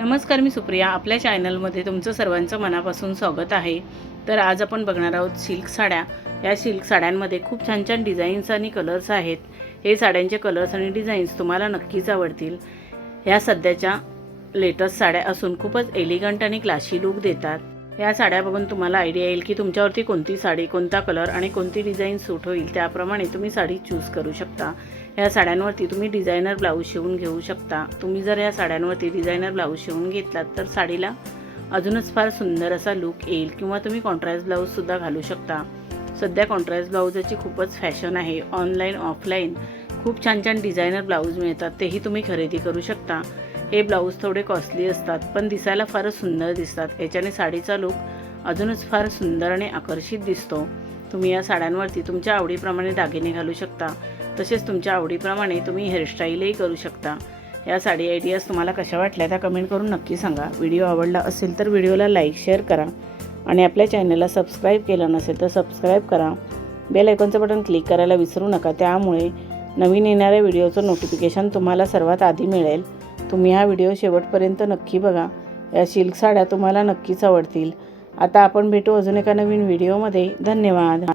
नमस्कार, मी सुप्रिया. आपल्या चॅनलमध्ये तुमचं सर्वांचं मनापासून स्वागत आहे. तर आज आपण बघणार आहोत सिल्क साड्या. या सिल्क साड्यांमध्ये खूप छान छान डिझाईन्स आणि कलर्स आहेत. हे साड्यांचे कलर्स आणि डिझाईन्स तुम्हाला नक्कीच आवडतील. ह्या सध्याच्या लेटेस्ट साड्या असून खूपच एलिगंट आणि क्लासी लुक देतात. या साड्या बघून तुम्हाला आयडिया येईल की तुमच्यावरती कोणती साडी, कोणता कलर आणि कोणती डिझाईन सूट होईल. त्याप्रमाणे तुम्ही साडी चूज करू शकता. या साड्यांवरती तुम्ही डिझायनर ब्लाऊज शिवून घेऊ शकता. तुम्ही जर या साड्यांवरती डिझायनर ब्लाऊज शिवून घेतलात तर साडीला अजूनच फार सुंदर असा लुक येईल. किंवा तुम्ही कॉन्ट्रास्ट ब्लाऊजसुद्धा घालू शकता. सध्या कॉन्ट्रास्ट ब्लाऊजाची खूपच फॅशन आहे. ऑनलाईन ऑफलाईन खूप छान छान डिझायनर ब्लाऊज मिळतात, तेही तुम्ही खरेदी करू शकता. हे ब्लाऊज थोडे कॉस्टली असतात पण दिसायला फारच सुंदर दिसतात. याच्याने साडीचा लुक अजूनच फार सुंदर आणि आकर्षित दिसतो. तुम्ही या साड्यांवरती तुमच्या आवडीप्रमाणे दागिने घालू शकता. तसेच तुमच्या आवडीप्रमाणे तुम्ही हेअरस्टाईलही करू शकता. या साडी आयडियाज तुम्हाला कशा वाटल्या त्या कमेंट करून नक्की सांगा. व्हिडिओ आवडला असेल तर व्हिडिओला लाईक शेअर करा आणि आपल्या चॅनलला सबस्क्राईब केलं नसेल तर सबस्क्राईब करा. बेल आयकॉनचं बटन क्लिक करायला विसरू नका. त्यामुळे नवीन येणाऱ्या व्हिडिओचं नोटिफिकेशन तुम्हाला सर्वात आधी मिळेल. तुम्ही हा व्हिडिओ शेवटपर्यंत नक्की बघा. या सिल्क साड्या तुम्हाला नक्कीच आवडतील. आता आपण भेटू अजून एका नवीन व्हिडिओमध्ये. धन्यवाद.